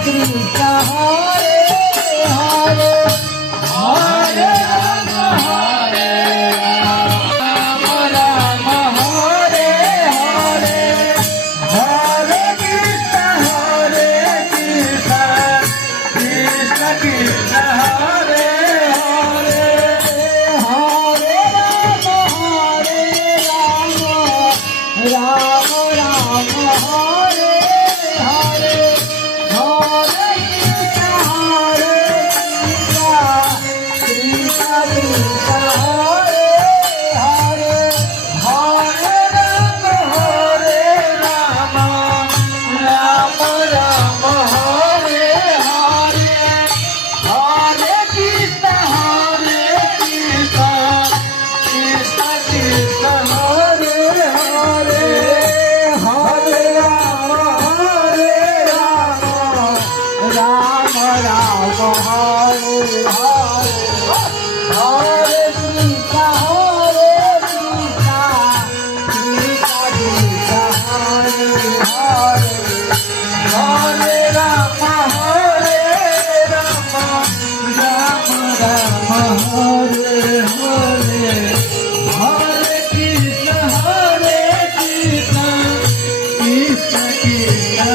Krishna Hare Hare Hare Rama Hare Rama Rama Hare Hare Hare Krishna Krishna Krishna Hare Hare Hare Rama Rama Rama Hare Hare Hare Krishna Krishna Krishna Hare Hare Hare Rama Rama Rama Hare Hare Hare Krishna Krishna Krishna Hare Hare Hare Rama Rama Rama Hare Hare Hare Krishna Krishna Krishna Hare Hare Hare Rama Rama Rama Hare Hare Hare Krishna Krishna Krishna Krishna